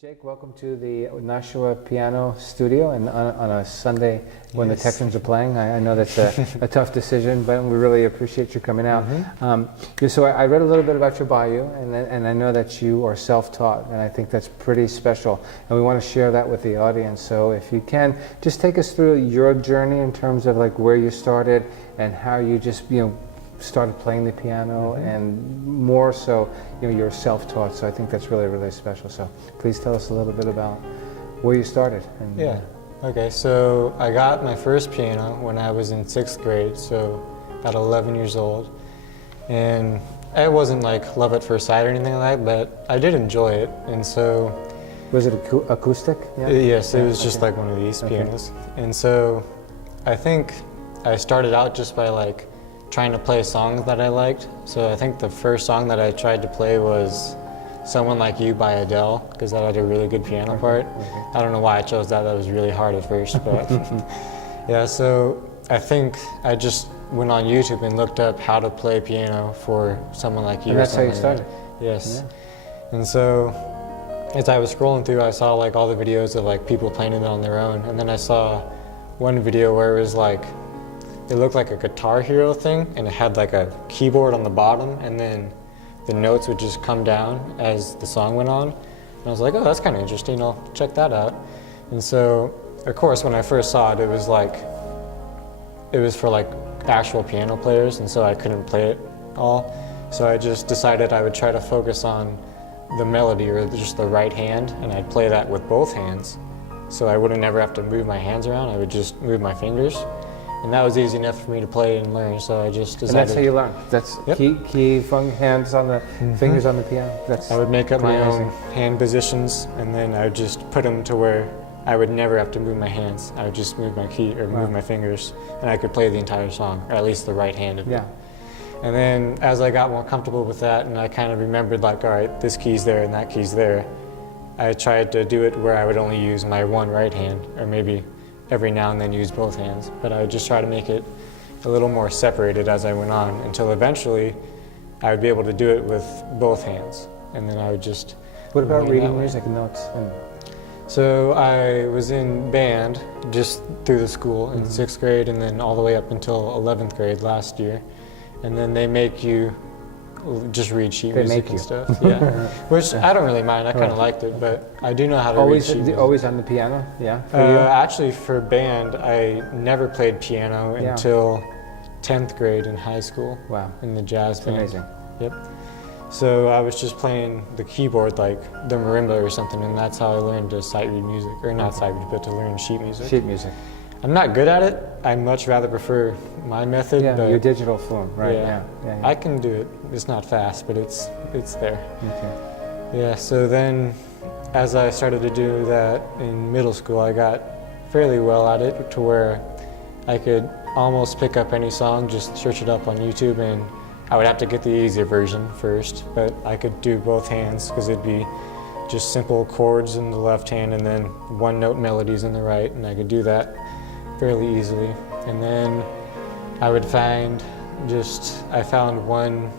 Jake, welcome to the Nashua Piano Studio, and on a Sunday when the Texans are playing. I know that's a tough decision, but we really appreciate you coming out. So I read a little bit about your bio, and I know that you are self-taught, and I think that's pretty special, and we want to share that with the audience. So if you can, just take us through your journey in terms of like where you started and how you just, started playing the piano, and more so, you're self-taught. So I think that's really, really special. So please tell us a little bit about where you started. And, Okay, so I got my first piano when I was in 6th grade, so about 11 years old. And I wasn't like love at first sight or anything like that, but I did enjoy it. And so... Was it acoustic? Yeah? Yes, it was just like one of these pianos. And so I think I started out just by like trying to play songs that I liked. So I think the first song that I tried to play was Someone Like You by Adele, because that had a really good piano part. I don't know why I chose that. That was really hard at first, but yeah, so I think I just went on YouTube and looked up how to play piano for Someone Like You. And that's how you started? Yes. Yeah. And so as I was scrolling through, I saw like all the videos of like people playing it on their own, and then I saw one video where it was like, it looked like a Guitar Hero thing, and it had like a keyboard on the bottom, and then the notes would just come down as the song went on. And I was like, oh, that's kind of interesting, I'll check that out. And so, of course, when I first saw it, it was for like actual piano players, and so I couldn't play it all. So I just decided I would try to focus on the melody, or just the right hand, and I'd play that with both hands. So I wouldn't ever have to move my hands around, I would just move my fingers. And that was easy enough for me to play and learn, so I just decided... And that's how you learn? That's key, hands on the fingers on the piano? I would make up my own hand positions, and then I would just put them to where I would never have to move my hands. I would just move my key, or move my fingers, and I could play the entire song, or at least the right hand of it. And then as I got more comfortable with that, and I kind of remembered like, all right, this key's there and that key's there, I tried to do it where I would only use my one right hand, or maybe every now and then use both hands, but I would just try to make it a little more separated as I went on, until eventually I would be able to do it with both hands, and then I would just... What about reading music notes? So I was in band just through the school in 6th grade, and then all the way up until 11th grade last year, and then they make you just read sheet music and stuff. Which I don't really mind. I kind of liked it, but I do know how to read sheet music. Always on the piano? Yeah. Actually, for band, I never played piano until 10th grade in high school. Wow. In the jazz band. Amazing. Yep. So I was just playing the keyboard, like the marimba or something, and that's how I learned to sight read music, or not sight read, but to learn sheet music. Sheet music. I'm not good at it. I much rather prefer my method. Yeah, your digital form, right? Yeah. I can do it. It's not fast, but it's there. Okay. Yeah. So then, as I started to do that in middle school, I got fairly well at it, to where I could almost pick up any song, just search it up on YouTube, and I would have to get the easier version first, but I could do both hands, because it'd be just simple chords in the left hand and then one note melodies in the right, and I could do that fairly easily. And then I would find I found one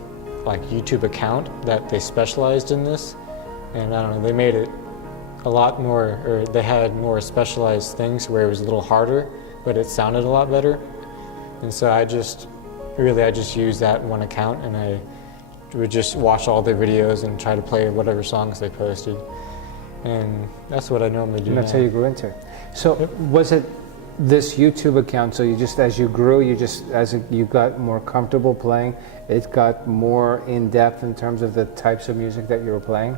like YouTube account that they specialized in this, and I don't know, they made it a lot more, or they had more specialized things where it was a little harder, but it sounded a lot better. And so I just used that one account, and I would just watch all their videos and try to play whatever songs they posted. And that's what I normally do. And that's how you grew into it. So was it this YouTube account, so you just, as you grew, you got more comfortable playing, it got more in-depth in terms of the types of music that you were playing?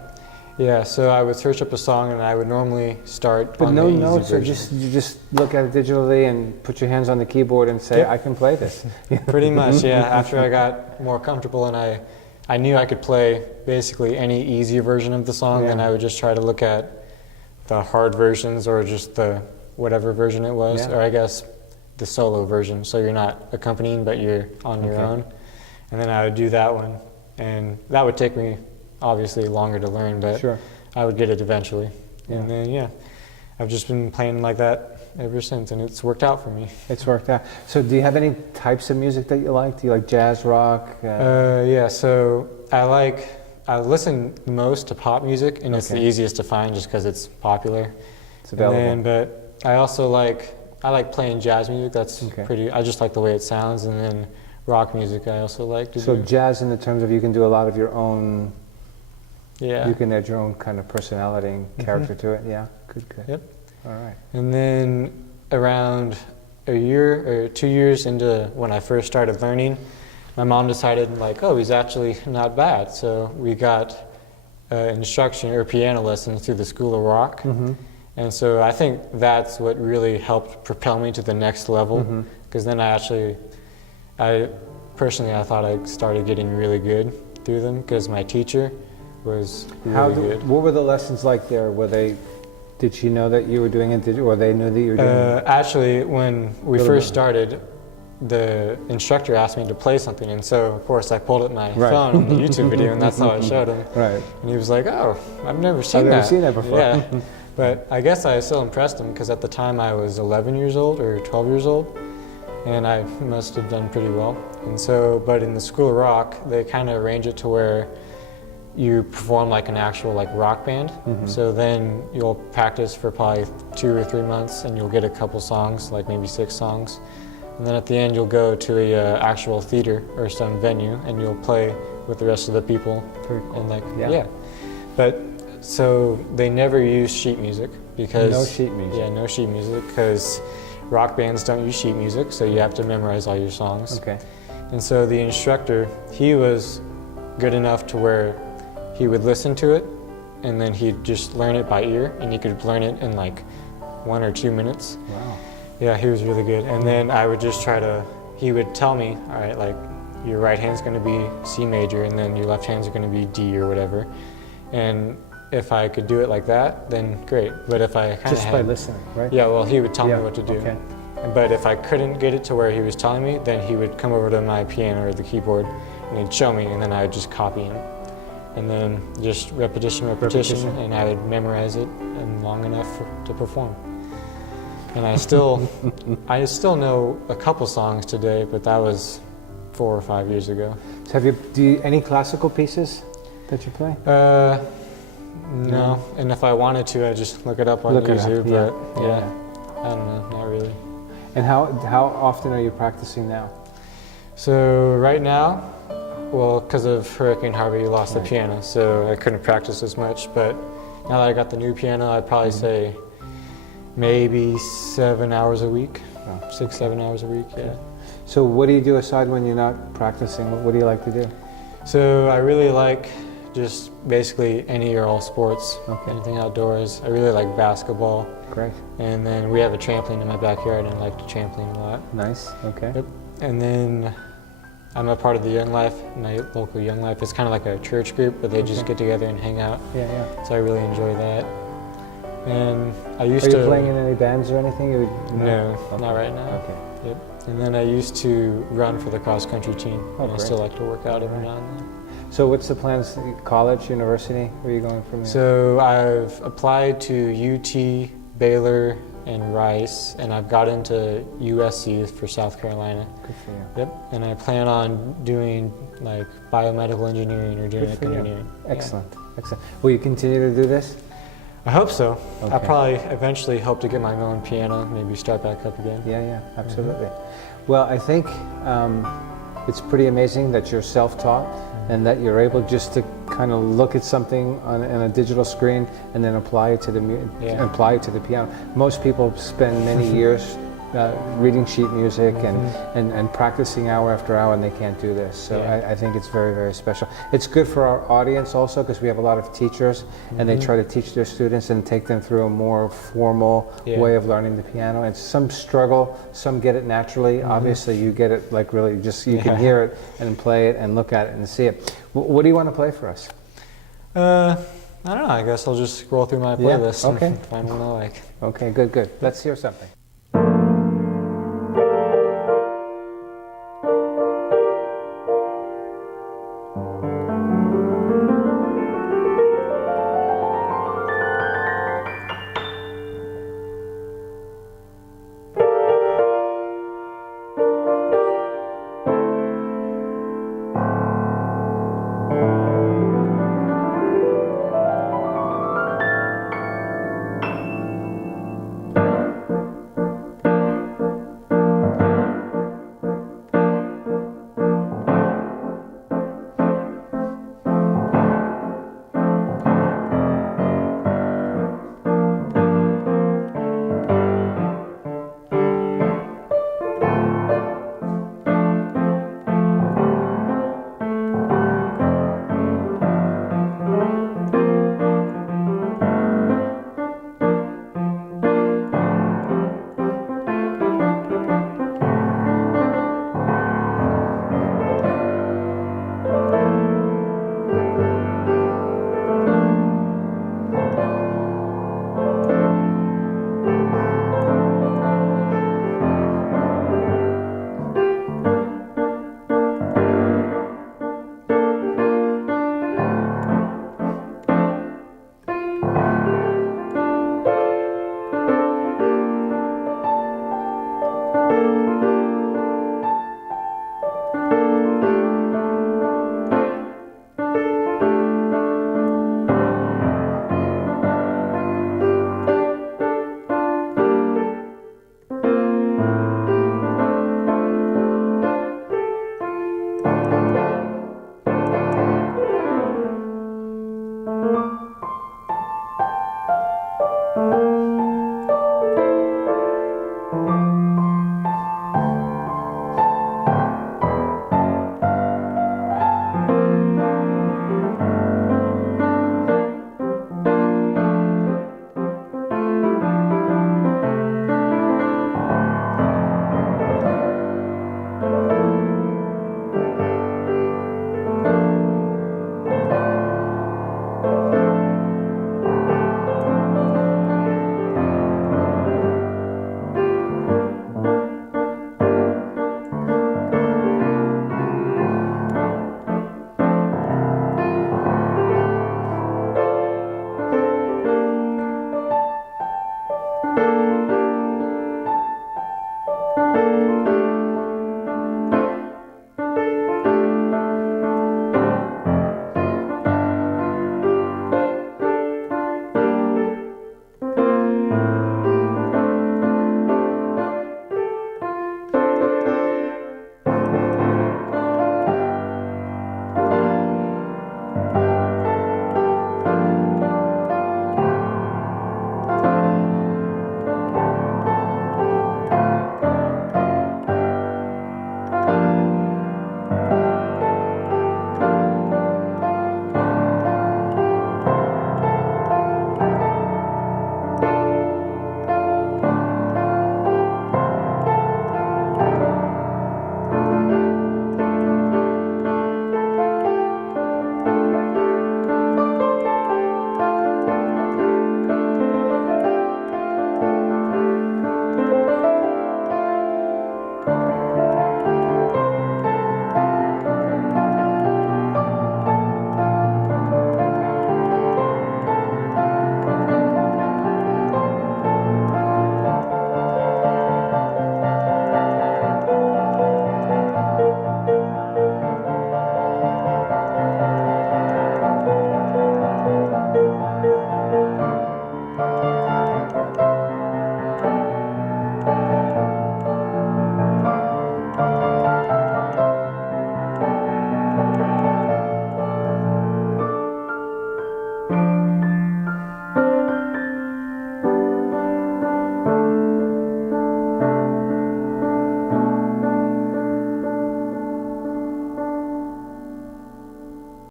Yeah, so I would search up a song, and I would normally start but on no the easy notes, version. or you just look at it digitally and put your hands on the keyboard and say, I can play this. Pretty much, yeah. After I got more comfortable and I knew I could play basically any easier version of the song, then I would just try to look at the hard versions, or just the whatever version it was, or I guess the solo version, so you're not accompanying but you're on your own. And then I would do that one, and that would take me obviously longer to learn, but I would get it eventually. And then I've just been playing like that ever since, and it's worked out for me. It's worked out. So do you have any types of music that you like? Do you like jazz, rock? Yeah, so I like I listen most to pop music, and it's the easiest to find just because it's popular. It's available. But I also like playing jazz music. That's pretty. I just like the way it sounds, and then rock music I also like to do. So jazz, in the terms of you can do a lot of your own. Yeah. You can add your own kind of personality and character to it. Yeah. Good. Yep. All right. And then around a year or 2 years into when I first started learning, my mom decided like, oh, he's actually not bad. So we got instruction or piano lessons through the School of Rock. And so I think that's what really helped propel me to the next level. Because then I personally thought I started getting really good through them because my teacher was really good. What were the lessons like there? Did she know that you were doing it, or they knew that you were doing it? Actually, when we first started, the instructor asked me to play something, and so of course I pulled up my phone on the YouTube video, and that's how I showed him. Right. And he was like, "Oh, I've never seen that." I've never seen that before. Yeah. But I guess I still impressed him because at the time I was 11 years old or 12 years old, and I must have done pretty well. And so, but in the School of Rock, they kind of arrange it to where you perform like an actual like rock band. So then you'll practice for probably 2 or 3 months, and you'll get a couple songs, like maybe 6 songs. And then at the end, you'll go to a actual theater or some venue, and you'll play with the rest of the people. Very cool. And like, yeah. But so they never use sheet music because no sheet music. Yeah, no sheet music because rock bands don't use sheet music, so you have to memorize all your songs. Okay. And so the instructor, he was good enough to where he would listen to it, and then he'd just learn it by ear, and he could learn it in like 1 or 2 minutes. Wow. Yeah, he was really good. And then I would just he would tell me, all right, like your right hand's going to be C major, and then your left hand's going to be D or whatever. And if I could do it like that, then great. But if I kind of by listening, right? Yeah, well, he would tell me what to do. Okay. But if I couldn't get it to where he was telling me, then he would come over to my piano or the keyboard, and he'd show me, and then I would just copy him. And then just repetition, and I would memorize it and long enough to perform. And I still know a couple songs today, but that was 4 or 5 years ago. So any classical pieces that you play? No. And if I wanted to, I'd just look it up on YouTube. But I don't know, not really. And how often are you practicing now? So right now, well, because of Hurricane Harvey, we lost the piano, so I couldn't practice as much. But now that I got the new piano, I'd probably say maybe 7 hours a week, 6, 7 hours a week, yeah. So what do you do aside when you're not practicing? What do you like to do? So I really like just basically any or all sports, anything outdoors. I really like basketball. Great. And then we have a trampoline in my backyard, and I like to trampoline a lot. Nice, okay. Yep. And then I'm a part of the Young Life, my local Young Life. It's kind of like a church group, but they just get together and hang out. Yeah. So I really enjoy that. And I used to... Are you playing in any bands or anything? No, not right now. Okay. Yep. And then I used to run for the cross-country team, and I still like to work out every now and then. So what's the plans? College, university? Where are you going from there? So I've applied to UT, Baylor, and Rice, and I've got into USC for South Carolina. Good for you. Yep. And I plan on doing like biomedical engineering or genetic engineering. Excellent. Excellent. Will you continue to do this? I hope so. Okay. I'll probably eventually hope to get my own piano, maybe start back up again. Yeah, absolutely. Well, I think it's pretty amazing that you're self-taught and that you're able just to kind of look at something on a digital screen and then apply it to the piano. Most people spend many years reading sheet music and practicing hour after hour, and they can't do this. So I think it's very, very special. It's good for our audience also, because we have a lot of teachers and they try to teach their students and take them through a more formal way of learning the piano. And some struggle, some get it naturally. Obviously you get it like really just, you can hear it and play it and look at it and see it. What do you want to play for us? I don't know, I guess I'll just scroll through my playlist and find one I like. Okay, good. Let's hear something.